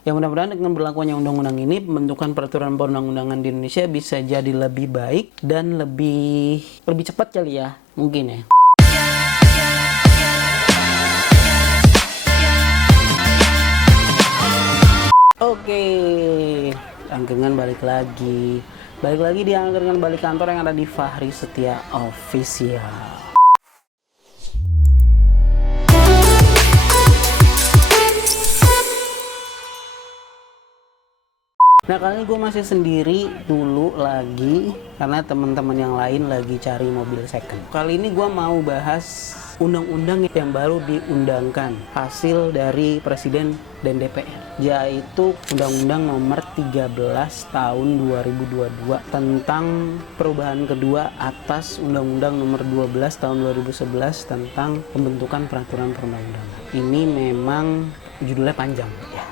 Ya mudah-mudahan dengan berlakunya undang-undang ini, pembentukan peraturan perundang-undangan di Indonesia bisa jadi lebih baik dan lebih cepat kali ya, mungkin ya. Oke, angkringan balik lagi. Balik lagi di angkringan balik kantor yang ada di Fahri Setia Official. Nah, kali ini gue masih sendiri dulu lagi karena teman-teman yang lain lagi cari mobil second. Kali ini gue mau bahas undang-undang yang baru diundangkan, hasil dari Presiden dan DPR, yaitu Undang-Undang Nomor 13 Tahun 2022 tentang perubahan kedua atas Undang-Undang Nomor 12 Tahun 2011 tentang pembentukan peraturan perundang-undangan. Ini memang judulnya panjang ya.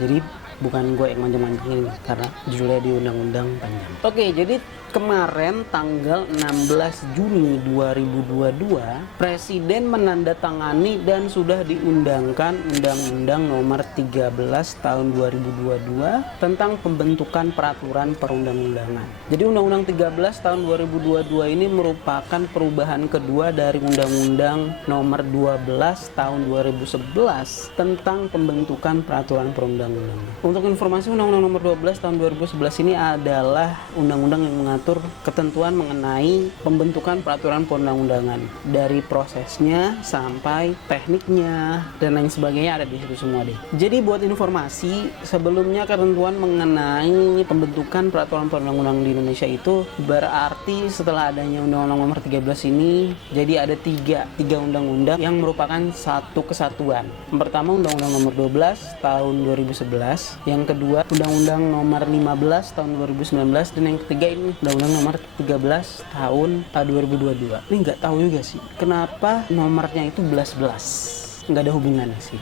Jadi bukan gue yang manjang-manjangin karena judulnya di undang-undang panjang. Oke, jadi kemarin tanggal 16 Juni 2022 Presiden menandatangani dan sudah diundangkan Undang-Undang Nomor 13 Tahun 2022 tentang pembentukan peraturan perundang-undangan. Jadi Undang-Undang 13 Tahun 2022 ini merupakan perubahan kedua dari Undang-Undang Nomor 12 Tahun 2011 tentang pembentukan peraturan perundang-undangan. Untuk informasi, Undang-Undang Nomor 12 Tahun 2011 ini adalah undang-undang yang mengatur ketentuan mengenai pembentukan peraturan perundang-undangan, dari prosesnya sampai tekniknya dan lain sebagainya ada di situ semua deh. Jadi buat informasi, sebelumnya ketentuan mengenai pembentukan peraturan perundang-undangan di Indonesia itu berarti setelah adanya Undang-Undang Nomor 13 ini, jadi ada tiga undang-undang yang merupakan satu kesatuan. Yang pertama Undang-Undang Nomor 12 Tahun 2011, yang kedua Undang-Undang Nomor 15 Tahun 2019, dan yang ketiga ini Undang-Undang Nomor 13 Tahun 2022. Ini nggak tahu juga sih kenapa nomornya itu 11-11, nggak ada hubungannya sih.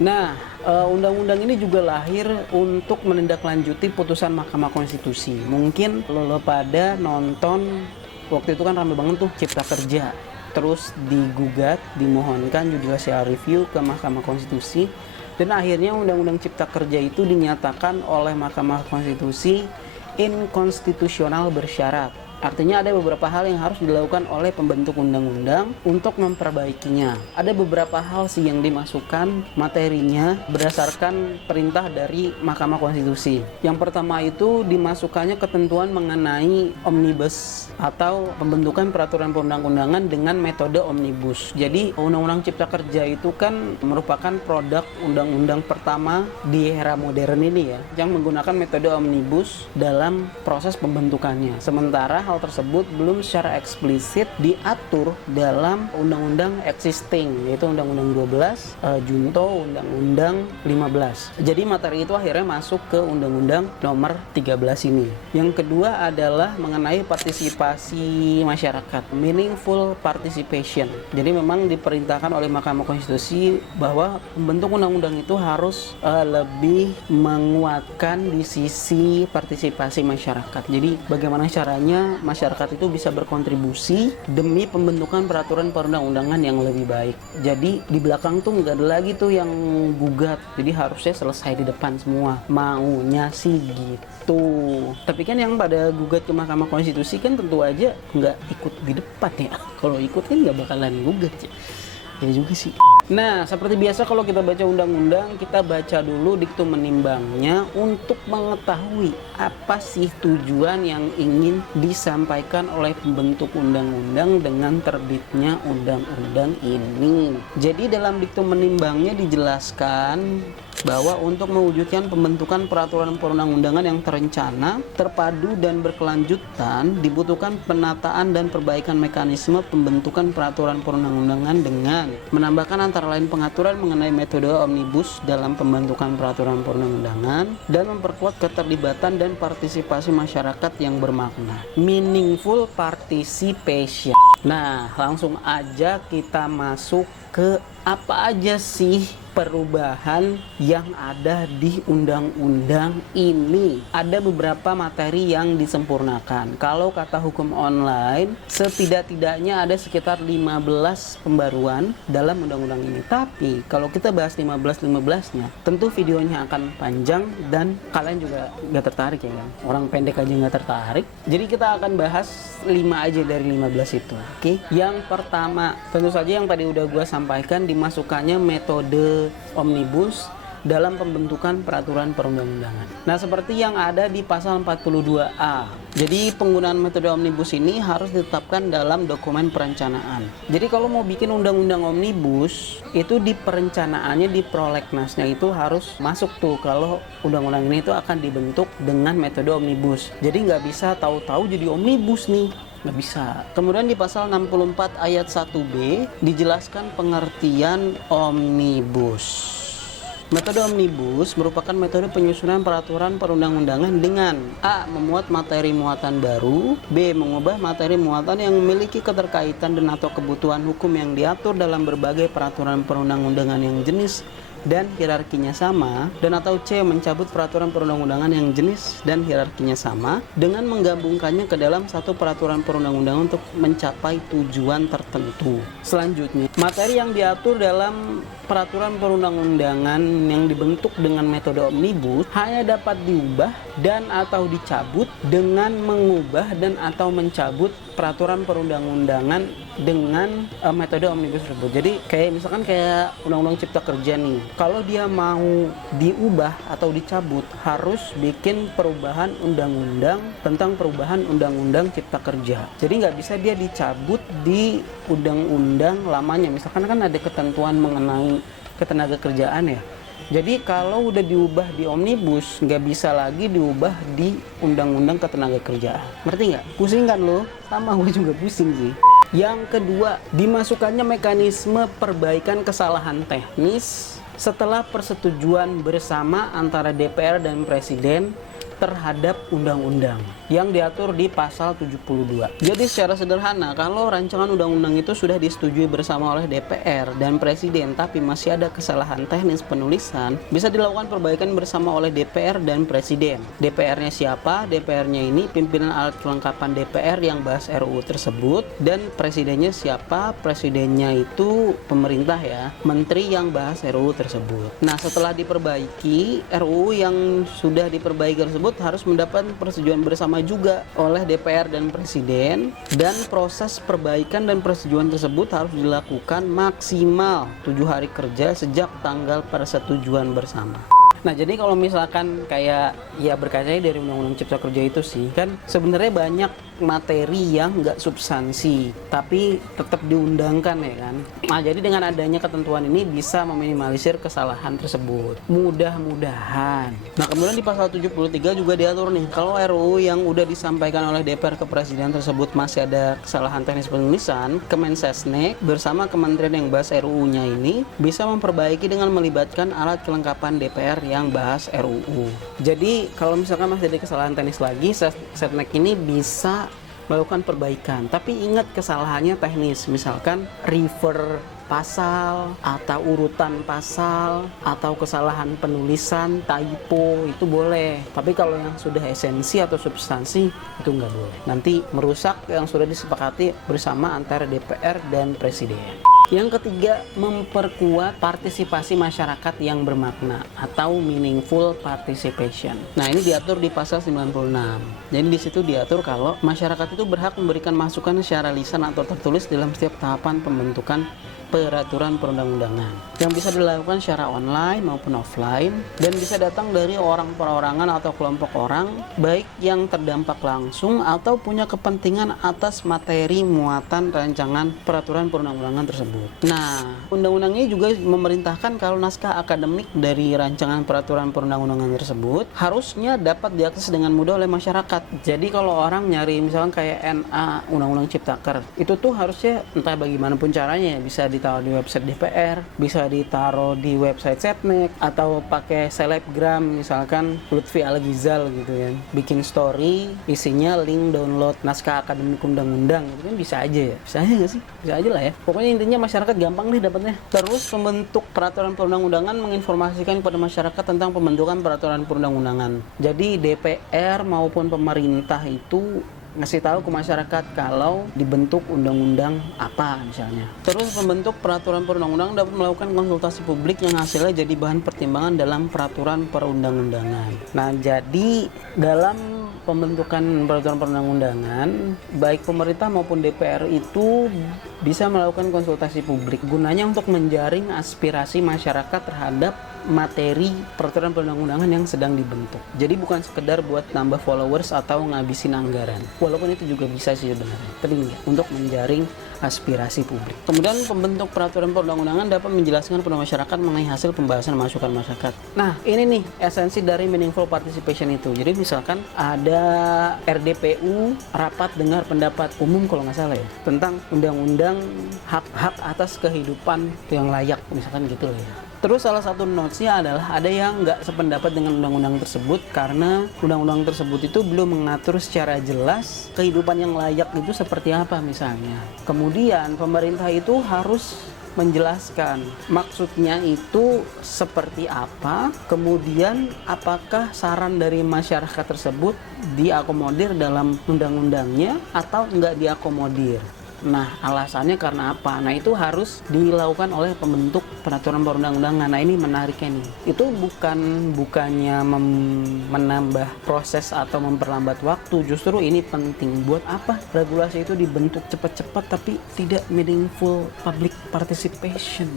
Nah, undang-undang ini juga lahir untuk menindaklanjuti putusan Mahkamah Konstitusi. Mungkin lo pada nonton waktu itu kan rame banget tuh Cipta Kerja, terus digugat, dimohonkan judicial review ke Mahkamah Konstitusi, dan akhirnya Undang-Undang Cipta Kerja itu dinyatakan oleh Mahkamah Konstitusi inkonstitusional bersyarat. Artinya ada beberapa hal yang harus dilakukan oleh pembentuk undang-undang untuk memperbaikinya. Ada beberapa hal sih yang dimasukkan materinya berdasarkan perintah dari Mahkamah Konstitusi. Yang pertama itu dimasukkannya ketentuan mengenai omnibus atau pembentukan peraturan perundang-undangan dengan metode omnibus. Jadi Undang-Undang Cipta Kerja itu kan merupakan produk undang-undang pertama di era modern ini ya, yang menggunakan metode omnibus dalam proses pembentukannya. Sementara hal tersebut belum secara eksplisit diatur dalam undang-undang existing, yaitu Undang-Undang 12 Junto Undang-Undang 15. Jadi materi itu akhirnya masuk ke Undang-Undang Nomor 13 ini. Yang kedua adalah mengenai partisipasi masyarakat, meaningful participation. Jadi memang diperintahkan oleh Mahkamah Konstitusi bahwa pembentuk undang-undang itu harus lebih menguatkan di sisi partisipasi masyarakat. Jadi bagaimana caranya masyarakat itu bisa berkontribusi demi pembentukan peraturan perundang-undangan yang lebih baik. Jadi di belakang tuh nggak ada lagi tuh yang gugat, jadi harusnya selesai di depan semua, maunya sih gitu. Tapi kan yang pada gugat ke Mahkamah Konstitusi kan tentu aja nggak ikut di depan ya. Kalau ikut kan nggak bakalan gugat ya. Ya juga sih. Nah, seperti biasa kalau kita baca undang-undang, kita baca dulu diktum menimbangnya untuk mengetahui apa sih tujuan yang ingin disampaikan oleh pembentuk undang-undang dengan terbitnya undang-undang ini. Jadi dalam diktum menimbangnya dijelaskan bahwa untuk mewujudkan pembentukan peraturan perundang-undangan yang terencana, terpadu, dan berkelanjutan, dibutuhkan penataan dan perbaikan mekanisme pembentukan peraturan perundang-undangan dengan menambahkan antara lain pengaturan mengenai metode omnibus dalam pembentukan peraturan perundang-undangan dan memperkuat keterlibatan dan partisipasi masyarakat yang bermakna. Meaningful participation. Nah, langsung aja kita masuk ke apa aja sih perubahan yang ada di undang-undang ini. Ada beberapa materi yang disempurnakan. Kalau kata hukum online, setidak-tidaknya ada sekitar 15 pembaruan dalam undang-undang ini. Tapi kalau kita bahas 15-15-nya, tentu videonya akan panjang dan kalian juga nggak tertarik ya kan? Orang pendek aja nggak tertarik. Jadi kita akan bahas 5 aja dari 15 itu. Oke? Yang pertama, tentu saja yang tadi udah gue sampaikan, dimasukkannya metode omnibus dalam pembentukan peraturan perundang-undangan. Nah, seperti yang ada di pasal 42A. Jadi penggunaan metode omnibus ini harus ditetapkan dalam dokumen perencanaan. Jadi kalau mau bikin undang-undang omnibus, itu di perencanaannya, di prolegnasnya itu harus masuk tuh kalau undang-undang ini itu akan dibentuk dengan metode omnibus. Jadi nggak bisa tahu-tahu jadi omnibus nih. Nggak bisa. Kemudian di pasal 64 ayat 1B dijelaskan pengertian omnibus. Metode omnibus merupakan metode penyusunan peraturan perundang-undangan dengan A. Memuat materi muatan baru, B. Mengubah materi muatan yang memiliki keterkaitan dan atau kebutuhan hukum yang diatur dalam berbagai peraturan perundang-undangan yang jenis dan hierarkinya sama, dan atau C. Mencabut peraturan perundang-undangan yang jenis dan hierarkinya sama dengan menggabungkannya ke dalam satu peraturan perundang-undangan untuk mencapai tujuan tertentu. Selanjutnya, materi yang diatur dalam peraturan perundang-undangan yang dibentuk dengan metode omnibus hanya dapat diubah dan atau dicabut dengan mengubah dan atau mencabut peraturan perundang-undangan dengan metode omnibus tersebut. Jadi misalkan kayak undang-undang cipta kerja nih, kalau dia mau diubah atau dicabut harus bikin perubahan undang-undang tentang perubahan undang-undang cipta kerja. Jadi nggak bisa dia dicabut di undang-undang lamanya. Misalkan kan ada ketentuan mengenai ketenaga kerjaan ya. Jadi kalau udah diubah di omnibus, nggak bisa lagi diubah di undang-undang ketenaga kerjaan. Ngerti nggak? Pusing kan lo? Sama gue juga pusing sih. Yang kedua, dimasukkannya mekanisme perbaikan kesalahan teknis setelah persetujuan bersama antara DPR dan Presiden terhadap undang-undang yang diatur di pasal 72. Jadi secara sederhana, kalau rancangan undang-undang itu sudah disetujui bersama oleh DPR dan Presiden tapi masih ada kesalahan teknis penulisan, bisa dilakukan perbaikan bersama oleh DPR dan Presiden. DPR-nya siapa? DPR-nya ini pimpinan alat kelengkapan DPR yang bahas RUU tersebut, dan Presidennya siapa? Presidennya itu pemerintah ya, menteri yang bahas RUU tersebut. Nah, setelah diperbaiki, RUU yang sudah diperbaiki tersebut harus mendapat persetujuan bersama juga oleh DPR dan Presiden, dan proses perbaikan dan persetujuan tersebut harus dilakukan maksimal 7 hari kerja sejak tanggal persetujuan bersama. Nah, jadi kalau misalkan kayak ya berkacanya dari Undang-Undang Cipta Kerja itu sih, kan sebenarnya banyak materi yang nggak substansi tapi tetap diundangkan ya kan. Nah, jadi dengan adanya ketentuan ini bisa meminimalisir kesalahan tersebut, mudah-mudahan. Nah, kemudian di pasal 73 juga diatur nih, kalau RUU yang udah disampaikan oleh DPR ke Presiden tersebut masih ada kesalahan teknis penulisan, Kemensesnek bersama kementerian yang bahas RUU-nya ini bisa memperbaiki dengan melibatkan alat kelengkapan DPR yang bahas RUU. Jadi kalau misalkan masih ada kesalahan teknis lagi, Setnek ini bisa melakukan perbaikan. Tapi ingat, kesalahannya teknis, misalkan refer pasal atau urutan pasal atau kesalahan penulisan, typo, itu boleh. Tapi kalau yang sudah esensi atau substansi itu nggak boleh. Nanti merusak yang sudah disepakati bersama antara DPR dan Presiden. Yang ketiga, memperkuat partisipasi masyarakat yang bermakna atau meaningful participation. Nah, ini diatur di pasal 96. Jadi di situ diatur kalau masyarakat itu berhak memberikan masukan secara lisan atau tertulis dalam setiap tahapan pembentukan peraturan perundang-undangan yang bisa dilakukan secara online maupun offline, dan bisa datang dari orang perorangan atau kelompok orang baik yang terdampak langsung atau punya kepentingan atas materi muatan rancangan peraturan perundang-undangan tersebut. Nah, undang-undang ini juga memerintahkan kalau naskah akademik dari rancangan peraturan perundang-undangan tersebut harusnya dapat diakses dengan mudah oleh masyarakat. Jadi kalau orang nyari misalkan kayak NA Undang-Undang Ciptaker, itu tuh harusnya entah bagaimanapun caranya bisa ditaruh di website DPR, bisa ditaruh di website Setnek, atau pakai selebgram misalkan Lutfi Al-Ghizal gitu kan, bikin story isinya link download naskah akademik undang-undang, itu kan bisa aja ya, bisa aja nggak sih? Bisa aja lah ya. Pokoknya intinya masyarakat gampang nih dapatnya. Terus pembentuk peraturan perundang-undangan menginformasikan kepada masyarakat tentang pembentukan peraturan perundang-undangan. Jadi DPR maupun pemerintah itu ngasih tahu ke masyarakat kalau dibentuk undang-undang apa misalnya. Terus pembentuk peraturan perundang-undangan dapat melakukan konsultasi publik yang hasilnya jadi bahan pertimbangan dalam peraturan perundang-undangan. Nah, jadi dalam pembentukan peraturan perundang-undangan, baik pemerintah maupun DPR itu bisa melakukan konsultasi publik. Gunanya untuk menjaring aspirasi masyarakat terhadap materi peraturan perundang-undangan yang sedang dibentuk. Jadi bukan sekedar buat nambah followers atau ngabisin anggaran. Walaupun itu juga bisa sih sebenarnya. Tapi enggak, untuk menjaring aspirasi publik. Kemudian pembentuk peraturan perundang-undangan dapat menjelaskan kepada masyarakat mengenai hasil pembahasan masukan masyarakat. Nah, ini nih esensi dari meaningful participation itu. Jadi misalkan ada RDPU, rapat dengar pendapat umum kalau nggak salah ya, tentang undang-undang hak-hak atas kehidupan yang layak, misalkan gitu lah ya. Terus salah satu notes-nya adalah ada yang nggak sependapat dengan undang-undang tersebut karena undang-undang tersebut itu belum mengatur secara jelas kehidupan yang layak itu seperti apa misalnya. Kemudian pemerintah itu harus menjelaskan maksudnya itu seperti apa, kemudian apakah saran dari masyarakat tersebut diakomodir dalam undang-undangnya atau nggak diakomodir. Nah, alasannya karena apa? Nah, itu harus dilakukan oleh pembentuk peraturan perundang-undangan. Nah, ini menariknya nih. Itu bukannya menambah proses atau memperlambat waktu. Justru ini penting. Buat apa regulasi itu dibentuk cepat-cepat tapi tidak meaningful public participation?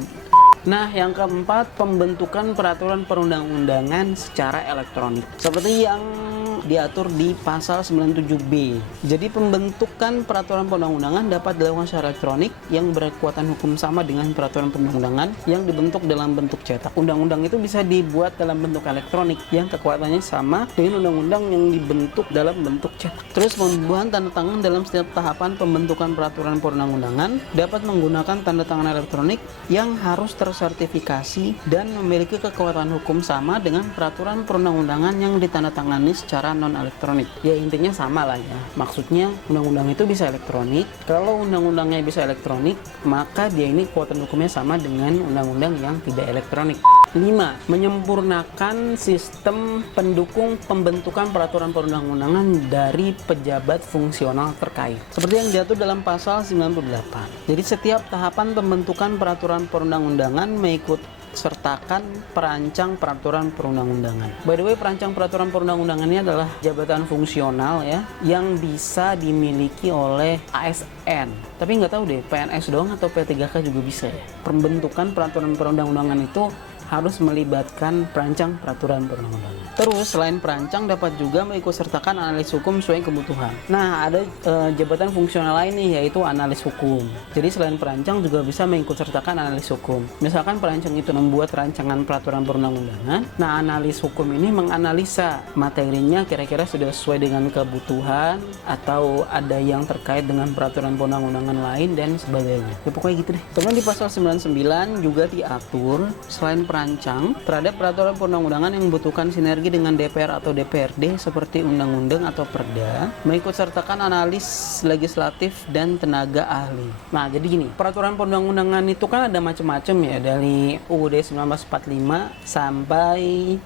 Nah, yang keempat, pembentukan peraturan perundang-undangan secara elektronik. Seperti yang diatur di pasal 97B. Jadi pembentukan peraturan perundang-undangan dapat dilakukan secara elektronik yang berkekuatan hukum sama dengan peraturan perundang-undangan yang dibentuk dalam bentuk cetak. Undang-undang itu bisa dibuat dalam bentuk elektronik yang kekuatannya sama dengan undang-undang yang dibentuk dalam bentuk cetak. Terus pembuatan tanda tangan dalam setiap tahapan pembentukan peraturan perundang-undangan dapat menggunakan tanda tangan elektronik yang harus tersertifikasi dan memiliki kekuatan hukum sama dengan peraturan perundang-undangan yang ditandatangani secara non-elektronik. Ya intinya sama lah ya. Maksudnya undang-undang itu bisa elektronik. Kalau undang-undangnya bisa elektronik, maka dia ini kekuatan hukumnya sama dengan undang-undang yang tidak elektronik. 5. Menyempurnakan sistem pendukung pembentukan peraturan perundang-undangan dari pejabat fungsional terkait. Seperti yang diatur dalam pasal 98. Jadi setiap tahapan pembentukan peraturan perundang-undangan mengikut sertakan perancang peraturan perundang-undangan. By the way, perancang peraturan perundang-undangan ini adalah jabatan fungsional ya, yang bisa dimiliki oleh ASN. Tapi nggak tahu deh, PNS doang atau P3K juga bisa ya. Pembentukan peraturan perundang-undangan itu harus melibatkan perancang peraturan perundang-undangan. Terus selain perancang dapat juga mengikutsertakan analis hukum sesuai kebutuhan. Nah, ada jabatan fungsional lain nih, yaitu analis hukum. Jadi selain perancang juga bisa mengikutsertakan analis hukum. Misalkan perancang itu membuat rancangan peraturan perundang-undangan, nah analis hukum ini menganalisa materinya kira-kira sudah sesuai dengan kebutuhan atau ada yang terkait dengan peraturan perundang-undangan lain dan sebagainya. Ya pokoknya gitu deh. Kemudian di pasal 99 juga diatur selain perancang terhadap peraturan perundang-undangan yang membutuhkan sinergi dengan DPR atau DPRD seperti undang-undang atau perda, mengikutsertakan analis legislatif dan tenaga ahli. Nah, jadi gini, peraturan perundang-undangan itu kan ada macam-macam ya, dari UUD 1945 sampai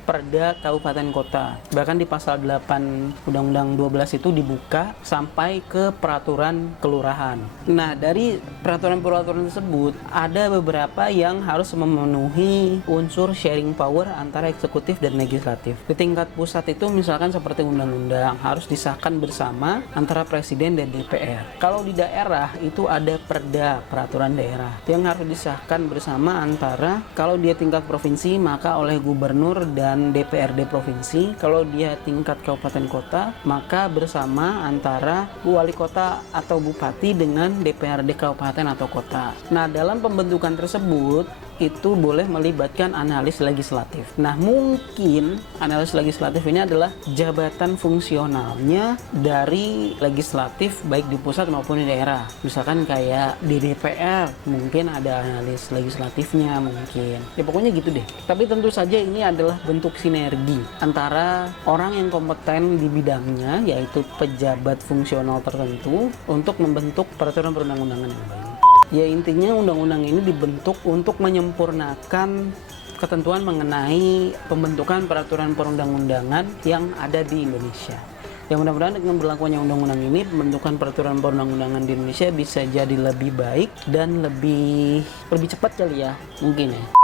perda kabupaten kota. Bahkan di pasal 8 Undang-Undang 12 itu dibuka sampai ke peraturan kelurahan. Nah, dari peraturan-peraturan tersebut ada beberapa yang harus memenuhi unsur sharing power antara eksekutif dan legislatif. Di tingkat pusat itu misalkan seperti undang-undang harus disahkan bersama antara presiden dan DPR. Kalau di daerah itu ada perda, peraturan daerah, yang harus disahkan bersama antara, kalau dia tingkat provinsi maka oleh gubernur dan DPRD provinsi, kalau dia tingkat kabupaten kota maka bersama antara wali kota atau bupati dengan DPRD kabupaten atau kota. Nah, dalam pembentukan tersebut itu boleh melibatkan analis legislatif. Nah, mungkin analis legislatif ini adalah jabatan fungsionalnya dari legislatif baik di pusat maupun di daerah. Misalkan kayak di DPR mungkin ada analis legislatifnya mungkin. Ya pokoknya gitu deh. Tapi tentu saja ini adalah bentuk sinergi antara orang yang kompeten di bidangnya, yaitu pejabat fungsional tertentu, untuk membentuk peraturan perundang-undangan yang baik. Ya intinya undang-undang ini dibentuk untuk menyempurnakan ketentuan mengenai pembentukan peraturan perundang-undangan yang ada di Indonesia. Ya mudah-mudahan dengan berlakunya undang-undang ini, pembentukan peraturan perundang-undangan di Indonesia bisa jadi lebih baik dan lebih cepat kali ya, mungkin ya.